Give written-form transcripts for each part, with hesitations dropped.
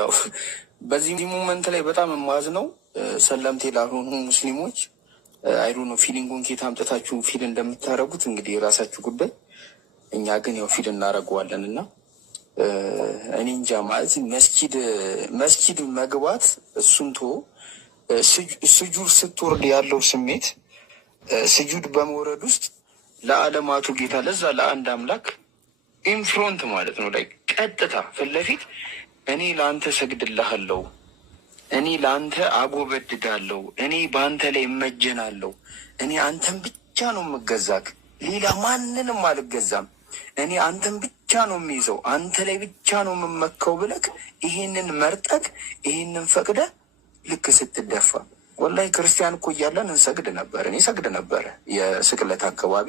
ያው በዚህ ሞመንት ላይ በጣም የማዝነው ሰለምቴ ላልሆኑ ሙስሊሞች አይዱ ነው። ፊሊንጉን ኬት አምጥታችሁ ፊል እንደምታደርጉት እንግዲህ የራሳችሁ ጉዳይ። እኛ ግን ያው ፊል እናደርገዋለን እና እኔ እንጃ ማለት መስጊድ መግባት እሱንቶ ስጁድ ስትወርድ ያለው ስሜት ስጁድ በመውረድ ውስጥ ለዓለማቱ ጌታ ለዛ ለአንድ አምላክ ኢንፍሮንት ማለት ነው ላይ ቀጥታ ፊት ለፊት እኔ ለአንተ ሰግድልሃለሁ፣ እኔ ለአንተ አጎበድዳለሁ፣ እኔ በአንተ ላይ እመጀናለሁ፣ እኔ አንተን ብቻ ነው የምገዛክ፣ ሌላ ማንንም አልገዛም፣ እኔ አንተን ብቻ ነው የሚይዘው፣ አንተ ላይ ብቻ ነው የምመካው ብለክ ይሄንን መርጠክ ይሄንን ፈቅደ ልክ ስትደፋ ወላሂ ክርስቲያን እኮ እያለን እንሰግድ ነበር። እኔ ሰግድ ነበረ የስቅለት አካባቢ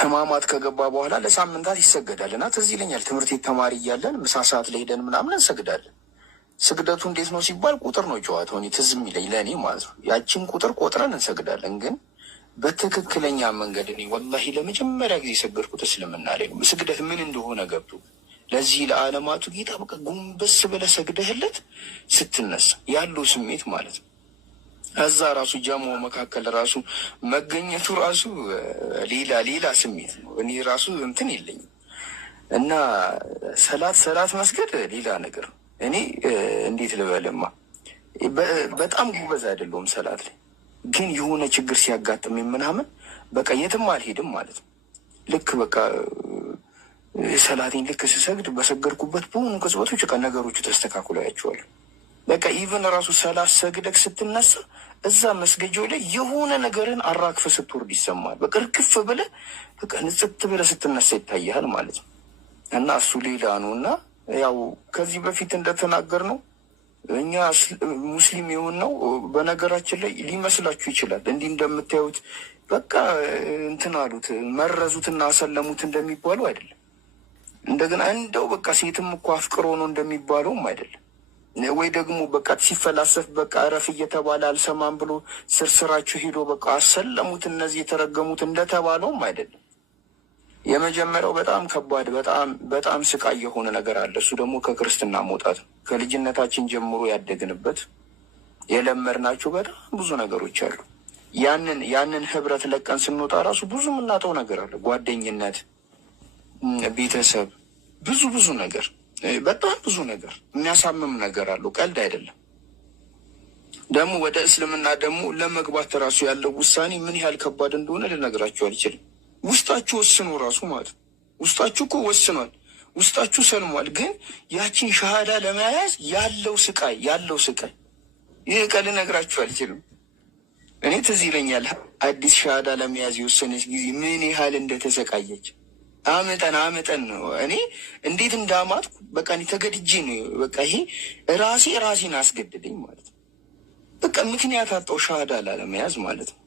ህማማት ከገባ በኋላ ለሳምንታት ይሰገዳል እና ትዝ ይለኛል ትምህርት ቤት ተማሪ እያለን ምሳ ሰዓት ላይ ሄደን ምናምን እንሰግዳለን። ስግደቱ እንዴት ነው ሲባል ቁጥር ነው ጨዋታው። እኔ ትዝ የሚለኝ ለእኔ ማለት ነው ያቺን ቁጥር ቆጥረን እንሰግዳለን። ግን በትክክለኛ መንገድ እኔ ወላሂ ለመጀመሪያ ጊዜ የሰገድኩት እስልምና ላይ ነው። ስግደት ምን እንደሆነ ገብቶ ለዚህ ለዓለማቱ ጌታ በቃ ጎንበስ ብለህ ሰግደህለት ስትነሳ ያለው ስሜት ማለት ነው። እዛ ራሱ ጃማው መካከል ራሱ መገኘቱ ራሱ ሌላ ስሜት ነው። እኔ ራሱ እንትን የለኝም እና ሰላት መስገድ ሌላ ነገር ነው። እኔ እንዴት ልበልማ በጣም ጉበዝ አይደለሁም ሰላት ላይ፣ ግን የሆነ ችግር ሲያጋጥም ምናምን በቃ የትም አልሄድም ማለት ነው። ልክ በቃ ሰላቴን ልክ ስሰግድ በሰገድኩበት በሆኑ ቅጽበቶች በቃ ነገሮቹ ተስተካክሎ ያቸዋለሁ። በቃ ኢቨን ራሱ ሰላት ሰግደክ ስትነሳ እዛ መስገጃው ላይ የሆነ ነገርን አራግፈ ስትወርድ ይሰማል። በቃ ርክፍ ብለህ በቃ ንጽት ብለህ ስትነሳ ይታያል ማለት ነው። እና እሱ ሌላ ነው። እና ያው ከዚህ በፊት እንደተናገር ነው እኛ ሙስሊም የሆን ነው በነገራችን ላይ ሊመስላችሁ ይችላል። እንዲህ እንደምታዩት በቃ እንትን አሉት መረዙትና አሰለሙት እንደሚባሉ አይደለም። እንደገና እንደው በቃ ሴትም እኮ አፍቅሮ ነው እንደሚባለውም አይደለም። ወይ ደግሞ በቃ ሲፈላሰፍ በቃ እረፍ እየተባለ አልሰማም ብሎ ስርስራችሁ ሄዶ በቃ አሰለሙት እነዚህ የተረገሙት እንደተባለውም አይደለም። የመጀመሪያው በጣም ከባድ በጣም ስቃይ የሆነ ነገር አለ። እሱ ደግሞ ከክርስትና መውጣት ነው። ከልጅነታችን ጀምሮ ያደግንበት የለመድናቸው በጣም ብዙ ነገሮች አሉ። ያንን ህብረት ለቀን ስንወጣ ራሱ ብዙ የምናጠው ነገር አለ። ጓደኝነት፣ ቤተሰብ፣ ብዙ ነገር በጣም ብዙ ነገር የሚያሳምም ነገር አለው። ቀልድ አይደለም። ደግሞ ወደ እስልምና ደግሞ ለመግባት ራሱ ያለው ውሳኔ ምን ያህል ከባድ እንደሆነ ልነግራችሁ አልችልም። ውስጣችሁ ወስኖ ራሱ ማለት ነው። ውስጣችሁ እኮ ወስኗል፣ ውስጣችሁ ሰልሟል። ግን ያቺን ሻሃዳ ለመያዝ ያለው ስቃይ ይህ ቀን ልነግራችሁ አልችልም። እኔ ትዝ ይለኛል አዲስ ሻሃዳ ለመያዝ የወሰነች ጊዜ ምን ያህል እንደተሰቃየች አመጠን ነው። እኔ እንዴት እንዳማጥኩ በቃ ተገድጄ ነው። በቃ ይሄ ራሴን አስገድደኝ ማለት ነው። በቃ ምክንያት አጣው ሻሃዳ ላለመያዝ ማለት ነው።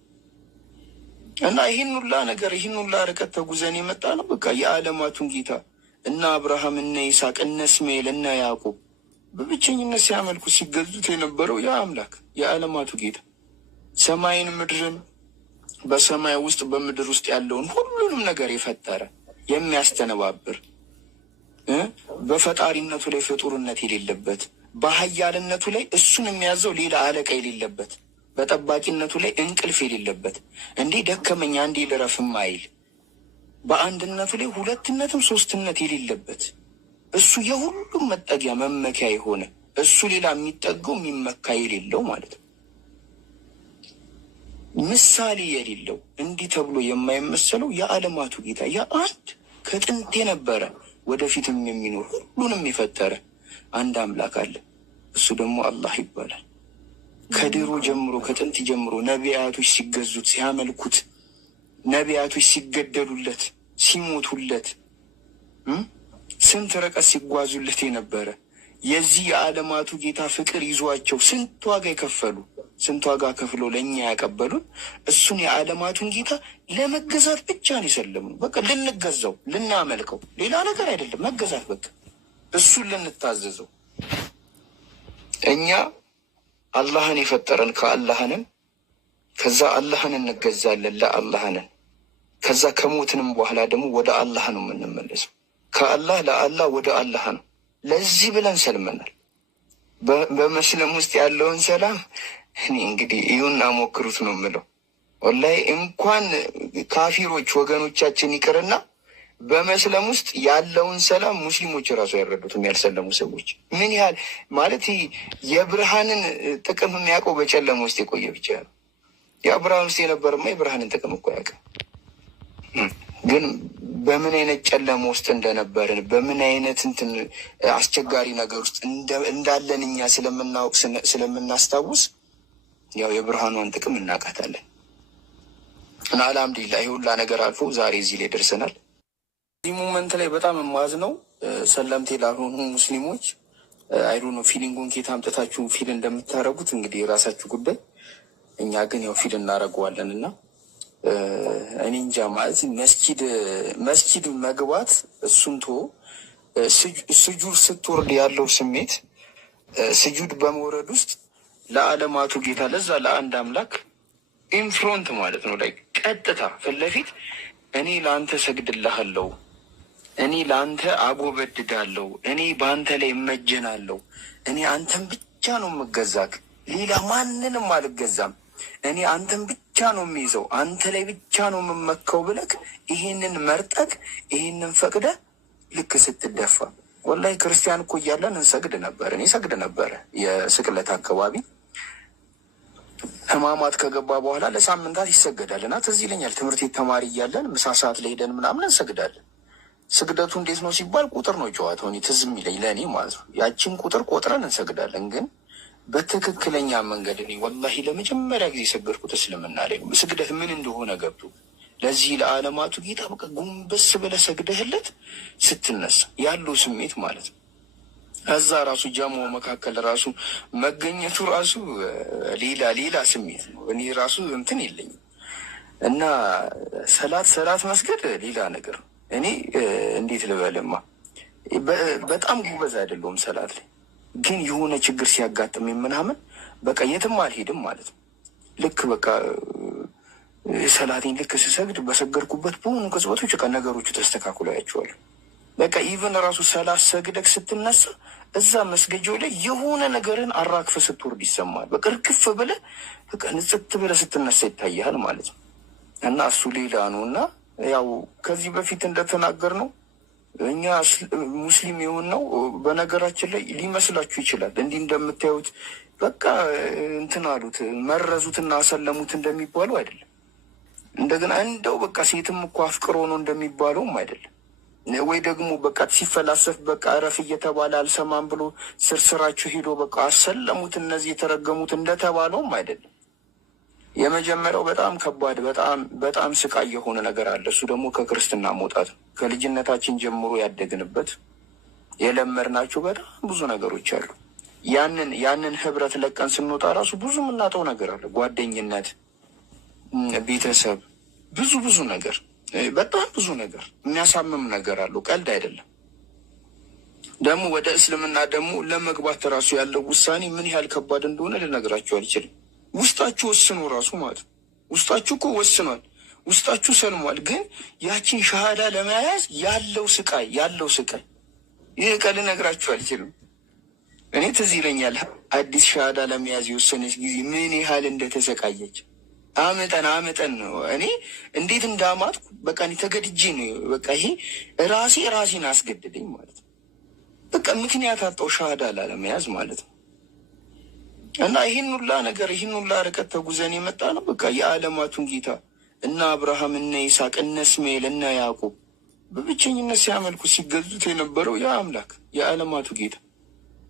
እና ይህን ሁላ ርቀት ተጉዘን የመጣ ነው። በቃ የዓለማቱን ጌታ እነ አብርሃም፣ እነ ይስሐቅ፣ እነ እስማኤል፣ እነ ያዕቆብ በብቸኝነት ሲያመልኩ ሲገዙት የነበረው ያ አምላክ የዓለማቱ ጌታ ሰማይን ምድርን፣ በሰማይ ውስጥ በምድር ውስጥ ያለውን ሁሉንም ነገር የፈጠረ የሚያስተነባብር በፈጣሪነቱ ላይ ፍጡርነት የሌለበት፣ በኃያልነቱ ላይ እሱን የሚያዘው ሌላ አለቃ የሌለበት፣ በጠባቂነቱ ላይ እንቅልፍ የሌለበት፣ እንዴ ደከመኝ አንዴ ልረፍም አይል፣ በአንድነቱ ላይ ሁለትነትም ሶስትነት የሌለበት፣ እሱ የሁሉም መጠጊያ መመኪያ የሆነ፣ እሱ ሌላ የሚጠገው የሚመካ የሌለው ማለት ነው። ምሳሌ የሌለው እንዲህ ተብሎ የማይመሰለው የዓለማቱ ጌታ የአንድ ከጥንት የነበረ ወደፊትም የሚኖር ሁሉንም የፈጠረ አንድ አምላክ አለ። እሱ ደግሞ አላህ ይባላል። ከድሮ ጀምሮ ከጥንት ጀምሮ ነቢያቶች ሲገዙት ሲያመልኩት፣ ነቢያቶች ሲገደሉለት ሲሞቱለት፣ ስንት ርቀት ሲጓዙለት የነበረ የዚህ የዓለማቱ ጌታ ፍቅር ይዟቸው ስንት ዋጋ የከፈሉ ስንት ዋጋ ከፍሎ ለእኛ ያቀበሉን እሱን የዓለማቱን ጌታ ለመገዛት ብቻ ነው የሰለምነው። በቃ ልንገዛው ልናመልከው፣ ሌላ ነገር አይደለም። መገዛት በቃ እሱን ልንታዘዘው። እኛ አላህን የፈጠረን ከአላህንን፣ ከዛ አላህን እንገዛለን ለአላህንን። ከዛ ከሞትንም በኋላ ደግሞ ወደ አላህ ነው የምንመለሰው። ከአላህ ለአላህ ወደ አላህ ነው። ለዚህ ብለን ሰልመናል። በመስለም ውስጥ ያለውን ሰላም እኔ እንግዲህ ይሁን ሞክሩት ነው የምለው። ወላሂ እንኳን ካፊሮች ወገኖቻችን ይቅርና በመስለም ውስጥ ያለውን ሰላም ሙስሊሞች ራሱ ያረዱትም ያልሰለሙ ሰዎች ምን ያህል ማለት የብርሃንን ጥቅም የሚያውቀው በጨለማ ውስጥ የቆየ ብቻ ነው። ያ ብርሃን ውስጥ የነበረማ የብርሃንን ጥቅም እኮ ያውቃል። ግን በምን አይነት ጨለማ ውስጥ እንደነበርን በምን አይነት እንትን አስቸጋሪ ነገር ውስጥ እንዳለን እኛ ስለምናውቅ ስለምናስታውስ ያው የብርሃኗን ጥቅም እናውቃታለን። እና አልሐምዱሊላህ ይህ ሁላ ነገር አልፎ ዛሬ እዚህ ላይ ደርሰናል። እዚህ ሞመንት ላይ በጣም የማዝነው ሰለምቴ ላልሆኑ ሙስሊሞች አይዱ ነው። ፊሊንጉን ኬት አምጥታችሁ ፊል እንደምታደርጉት እንግዲህ የራሳችሁ ጉዳይ። እኛ ግን ያው ፊል እናደርገዋለን እና እኔ እንጃ ማለት መስጊድ መግባት እሱንቶ ስጁድ ስትወርድ ያለው ስሜት ስጁድ በመውረድ ውስጥ ለዓለማቱ ጌታ ለዛ ለአንድ አምላክ ኢንፍሮንት ማለት ነው ላይ ቀጥታ ፊት ለፊት እኔ ለአንተ ሰግድልሃለሁ፣ እኔ ለአንተ አጎበድዳለሁ፣ እኔ በአንተ ላይ እመጀናለሁ፣ እኔ አንተን ብቻ ነው የምገዛክ፣ ሌላ ማንንም አልገዛም፣ እኔ አንተን ብቻ ነው የሚይዘው፣ አንተ ላይ ብቻ ነው የምመካው ብለክ ይሄንን መርጠክ ይሄንን ፈቅደ ልክ ስትደፋ ወላሂ ክርስቲያን እኮ እያለን እንሰግድ ነበር። እኔ ሰግድ ነበረ የስቅለት አካባቢ ህማማት ከገባ በኋላ ለሳምንታት ይሰገዳል እና ትዝ ይለኛል ትምህርት ቤት ተማሪ እያለን ምሳ ሰዓት ላይ ሄደን ምናምን እንሰግዳለን። ስግደቱ እንዴት ነው ሲባል ቁጥር ነው ጨዋታው። እኔ ትዝ የሚለኝ ለእኔ ማለት ነው ያቺን ቁጥር ቆጥረን እንሰግዳለን። ግን በትክክለኛ መንገድ እኔ ወላሂ ለመጀመሪያ ጊዜ የሰገድኩት እስልምና ላይ ነው። ስግደት ምን እንደሆነ ገብቶ ለዚህ ለዓለማቱ ጌታ በቃ ጎንበስ ብለህ ሰግደህለት ስትነሳ ያለው ስሜት ማለት ነው። እዛ ራሱ ጃማው መካከል ራሱ መገኘቱ ራሱ ሌላ ስሜት ነው። እኔ ራሱ እንትን የለኝም እና ሰላት መስገድ ሌላ ነገር ነው። እኔ እንዴት ልበልማ በጣም ጎበዝ አይደለሁም ሰላት ላይ፣ ግን የሆነ ችግር ሲያጋጥም ምናምን በቃ የትም አልሄድም ማለት ነው። ልክ በቃ ሰላቴን ልክ ስሰግድ በሰገድኩበት በሆኑ ቅጽበቶች በቃ ነገሮቹ ተስተካክሎ ያቸዋል። በቃ ኢቨን ራሱ ሰላት ሰግደክ ስትነሳ እዛ መስገጃው ላይ የሆነ ነገርን አራግፈ ስትወርድ ይሰማል። በቃ እርግፍ ብለህ በቃ ንጽት ብለህ ስትነሳ ይታያል ማለት ነው። እና እሱ ሌላ ነው። እና ያው ከዚህ በፊት እንደተናገር ነው እኛ ሙስሊም የሆነው በነገራችን ላይ ሊመስላችሁ ይችላል። እንዲህ እንደምታዩት በቃ እንትን አሉት መረዙትና አሰለሙት እንደሚባለው አይደለም። እንደገና እንደው በቃ ሴትም እኮ አፍቅሮ ነው እንደሚባለውም አይደለም። ወይ ደግሞ በቃ ሲፈላሰፍ በቃ እረፍ እየተባለ አልሰማም ብሎ ስርስራችሁ ሄዶ በቃ አሰለሙት እነዚህ የተረገሙት እንደተባለውም አይደለም። የመጀመሪያው በጣም ከባድ በጣም ስቃይ የሆነ ነገር አለ። እሱ ደግሞ ከክርስትና መውጣት ነው። ከልጅነታችን ጀምሮ ያደግንበት የለመድናቸው በጣም ብዙ ነገሮች አሉ። ያንን ህብረት ለቀን ስንወጣ ራሱ ብዙ የምናጠው ነገር አለ። ጓደኝነት፣ ቤተሰብ፣ ብዙ ነገር በጣም ብዙ ነገር የሚያሳምም ነገር አለው። ቀልድ አይደለም። ደግሞ ወደ እስልምና ደግሞ ለመግባት ራሱ ያለው ውሳኔ ምን ያህል ከባድ እንደሆነ ልነግራችሁ አልችልም። ውስጣችሁ ወስኖ ራሱ ማለት ነው። ውስጣችሁ እኮ ወስኗል፣ ውስጣችሁ ሰልሟል። ግን ያቺን ሻሃዳ ለመያዝ ያለው ስቃይ ይህ ቀን ልነግራችሁ አልችልም። እኔ ትዝ ይለኛል አዲስ ሻሃዳ ለመያዝ የወሰነች ጊዜ ምን ያህል እንደተሰቃየች አመጠን ነው። እኔ እንዴት እንዳማጥኩ በቃ እኔ ተገድጄ ነው። በቃ ይሄ ራሴን አስገድደኝ ማለት ነው። በቃ ምክንያት አጣው ሻሃዳ ላለመያዝ ማለት ነው። እና ይህን ሁላ ርቀት ተጉዘን የመጣ ነው። በቃ የዓለማቱን ጌታ እነ አብርሃም፣ እነ ይስሐቅ፣ እነ እስማኤል፣ እነ ያዕቆብ በብቸኝነት ሲያመልኩ ሲገዙት የነበረው ያ አምላክ የዓለማቱ ጌታ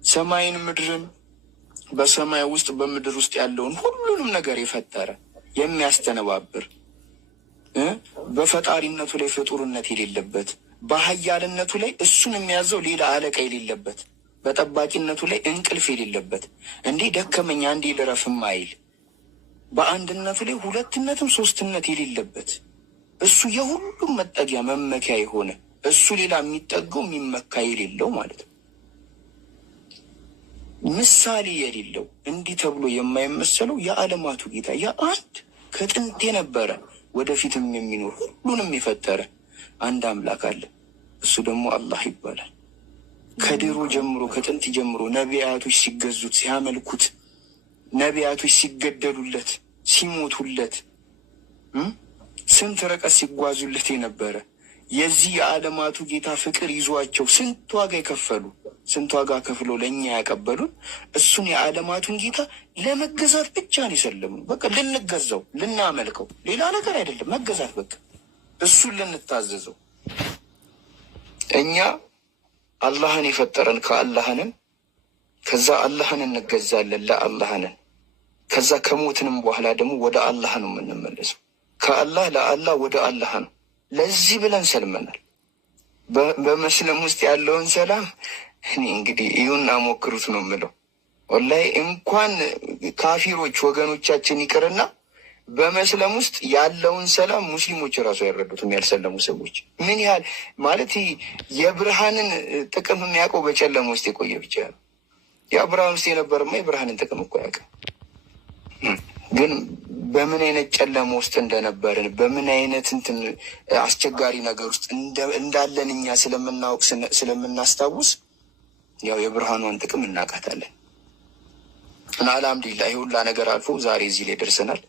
ሰማይን ምድርን፣ በሰማይ ውስጥ በምድር ውስጥ ያለውን ሁሉንም ነገር የፈጠረ የሚያስተነባብር በፈጣሪነቱ ላይ ፍጡርነት የሌለበት፣ በኃያልነቱ ላይ እሱን የሚያዘው ሌላ አለቃ የሌለበት፣ በጠባቂነቱ ላይ እንቅልፍ የሌለበት፣ እንዲህ ደከመኝ አንዴ ልረፍም አይል፣ በአንድነቱ ላይ ሁለትነትም ሶስትነት የሌለበት፣ እሱ የሁሉም መጠጊያ መመኪያ የሆነ፣ እሱ ሌላ የሚጠገው የሚመካ የሌለው ማለት ነው። ምሳሌ የሌለው እንዲህ ተብሎ የማይመሰለው የዓለማቱ ጌታ የአንድ ከጥንት የነበረ ወደፊትም የሚኖር ሁሉንም የፈጠረ አንድ አምላክ አለ። እሱ ደግሞ አላህ ይባላል። ከድሮ ጀምሮ ከጥንት ጀምሮ ነቢያቶች ሲገዙት ሲያመልኩት፣ ነቢያቶች ሲገደሉለት ሲሞቱለት፣ ስንት ርቀት ሲጓዙለት የነበረ የዚህ የዓለማቱ ጌታ ፍቅር ይዟቸው ስንት ዋጋ የከፈሉ ስንት ዋጋ ከፍሎ ለእኛ ያቀበሉን እሱን የዓለማቱን ጌታ ለመገዛት ብቻ ነው የሰለሙን። በቃ ልንገዛው ልናመልከው፣ ሌላ ነገር አይደለም። መገዛት በቃ እሱን ልንታዘዘው። እኛ አላህን የፈጠረን ከአላህንን፣ ከዛ አላህን እንገዛለን ለአላህንን። ከዛ ከሞትንም በኋላ ደግሞ ወደ አላህ ነው የምንመለሰው። ከአላህ ለአላህ ወደ አላህ ነው። ለዚህ ብለን ሰልመናል። በመስለም ውስጥ ያለውን ሰላም እኔ እንግዲህ ይሁን ሞክሩት ነው የምለው። ወላሂ እንኳን ካፊሮች ወገኖቻችን ይቅርና በመስለም ውስጥ ያለውን ሰላም ሙስሊሞች ራሱ አይረዱትም። ያልሰለሙ ሰዎች ምን ያህል ማለት የብርሃንን ጥቅም የሚያውቀው በጨለማ ውስጥ የቆየ ብቻ ነው። ያ ብርሃን ውስጥ የነበረማ የብርሃንን ጥቅም እኮ ያውቃል። ግን በምን አይነት ጨለማ ውስጥ እንደነበርን በምን አይነት እንትን አስቸጋሪ ነገር ውስጥ እንዳለን እኛ ስለምናውቅ ስለምናስታውስ ያው የብርሃኗን ጥቅም እናውቃታለን። እና አልሐምዱሊላህ ይህ ሁላ ነገር አልፎ ዛሬ እዚህ ላይ ደርሰናል።